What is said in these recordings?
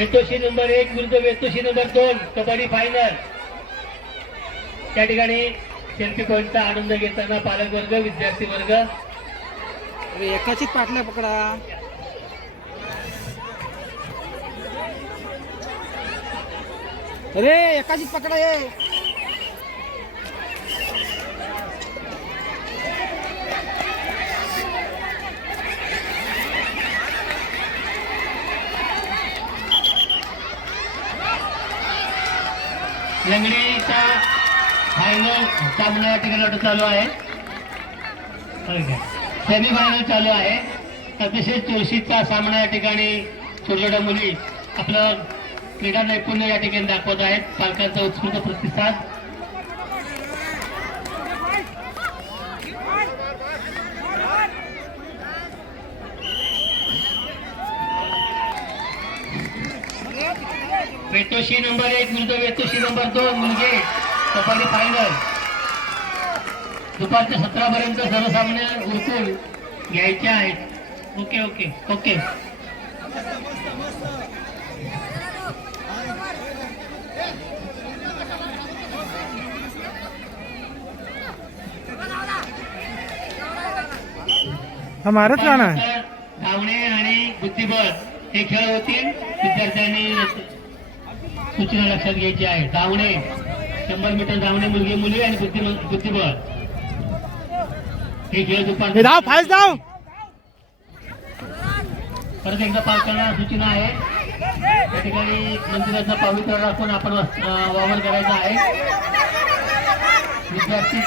वेतोशी number एक विरुद्ध वेतोशी number दोन कबड्डी फायनल त्या ठिकाणी सेल्फी पॉईंटचा आनंद घेताना पालक वर्ग विद्यार्थी वर्ग एकाची पाटल्या पकडा. अरे एकाचीच पकडा ये लंगडीचा फायनल सामना या ठिकाणी चालू आहे. सेमी फायनल चालू आहे. अतिशय चुरशीचा सामना या ठिकाणी छोट्या छोट्या मुली आपलं क्रीडा नैपुण्य या ठिकाणी दाखवत आहेत. पालकांचा उत्स्फूर्त प्रतिसाद. वेतोशी नंबर एक विरुद्ध वेतोशी नंबर दोन मुलगे. कबड्डी फायनल दुपारच्या सतरापर्यंत सर्व सामने उरकून घ्यायचे आहेत. Okay okay okay. हा मारत तर धावणे आणि बुद्धिबळ. हे खेळ होतील. विद्यार्थ्यांनी सूचना लक्षात घ्यायची आहे. धावणे. शंभर मीटर धावणे मुलगी मुली आणि बुद्धी बुद्धिबळ. हे खेळ दुपार धाव फास्ट धाव. परत एकदा पालकांना सूचना आहे. त्या ठिकाणी मंदिराचा पवित्र राखून आपण वावर करायचा आहे. विद्यार्थी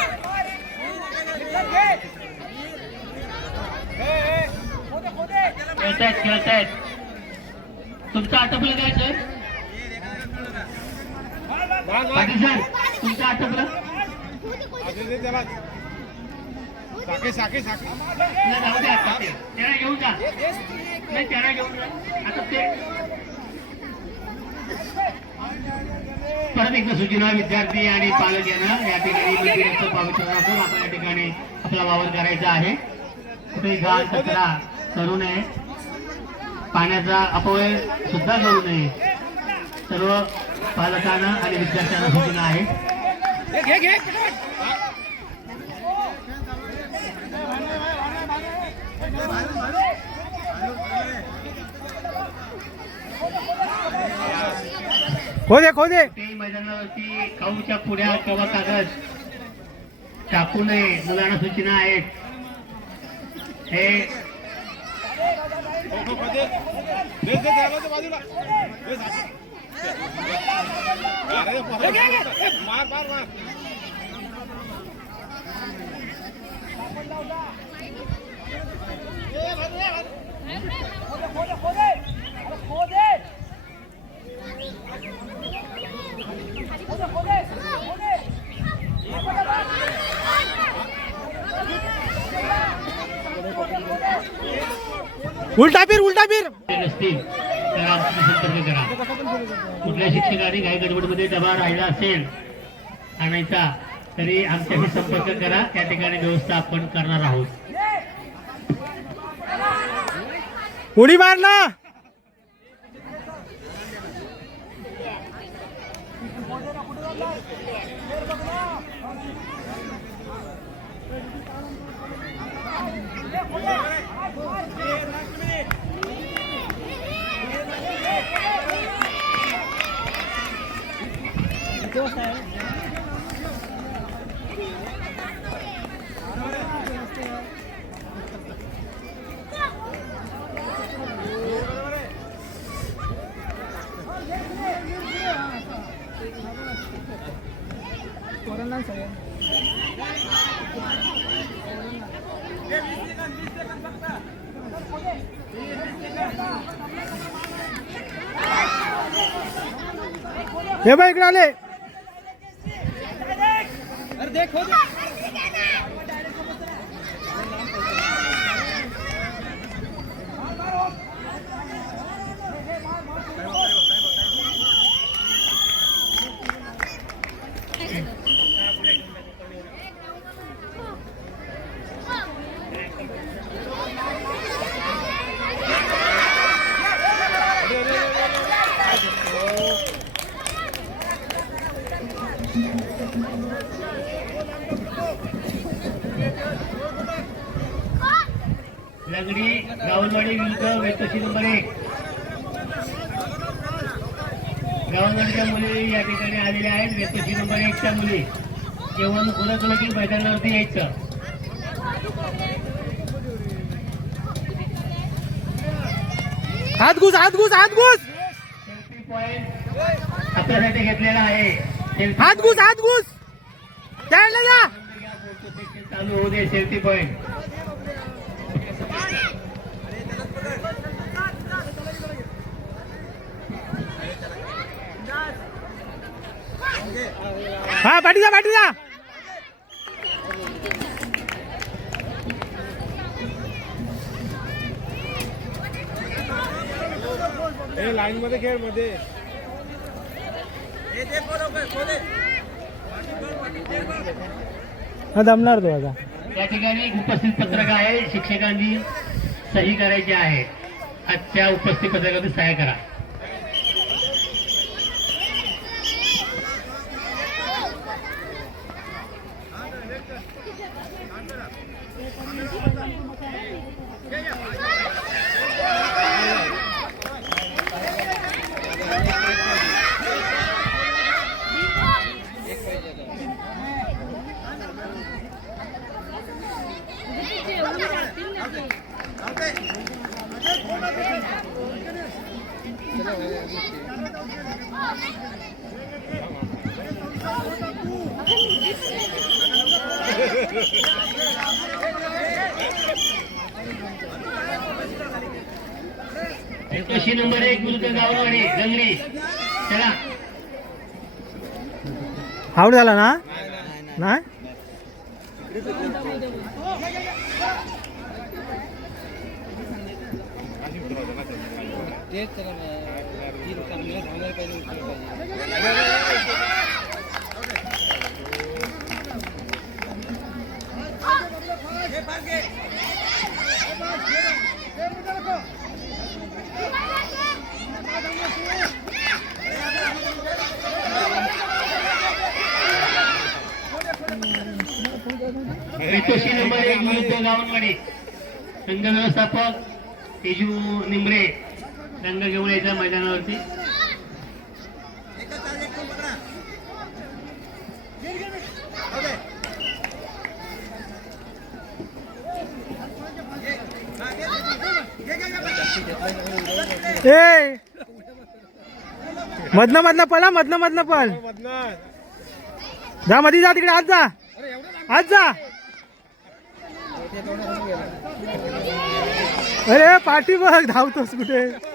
खेळतायत खेळतायत. तुमचं आटोपलं काय सर? तुमचं आटोपलं साखे साखे साखे नाही, राहू द्या आता ते. त्याला घेऊन जा. नाही त्याला घेऊन जा. आता ते परत एकदा सूचना विद्यार्थी आणि पालक यांना या ठिकाणी मंदिराचं पवित्र राखून आपण या ठिकाणी आपला वावर करायचा आहे. कुठेही घाण कचरा करू नये. पाण्याचा अपव्यय सुद्धा करू नये. सर्व पालकांना आणि विद्यार्थ्यांना सूचना आहे. घे घे खो दे खो दे कुठेही मैदानावरती खाऊच्या पुड्या किंवा कागद. टाकू नये मुलांना सूचना आहेत. हे बाजूला. मार मार मार उलटा फिर। उलटा फिर करा। कुठल्या शिक्षकाने काही गडबडमध्ये डबा राहिला असेल आणायचा तरी आमच्याशी संपर्क करा. त्या ठिकाणी व्यवस्था आपण करणार आहोत. उडी मार ना. हे बघ इकडे आले अरे देख दगडी गावलवाडी विरुद्ध वेतशी नंबर एक गावलवाडीच्या मुली या ठिकाणी आलेल्या आहेत वेतशी नंबर एकच्या मुली. जेवण खुलत लगीन मैदानावरती यायचं. हात घुस हात घुस हात घुस! सेल्फी पॉइंट आपल्यासाठी घेतलेला आहे. हात घुस हात घुस! चालू होऊ दे सेल्फी पॉइंट. हा पाठी जा पाठी जा। हे लाईन मध्ये खेळ मध्ये हा दमणार तो आता या ठिकाणी उपस्थित पत्रक आहे शिक्षकांनी सही करायची आहे. आजच्या उपस्थित पत्रकावरती सह्या करा. एकोणऐंशी नंबर एक विरुद्ध गावलवाडी जंगली. चला. आउट झाला ना? नाही? एकोणऐंशी नंबर एक विरुद्ध गावलवाडी संघ व्यवस्थापक तेजू निंबरे रंग घेऊन यायचा मैदानावरती. ए! मधनं मधलं पळा मधनं मधनं पळ. जा मधी जा तिकडे आज जा. आज जा. अरे पाठी बघ धावतोस कुठे?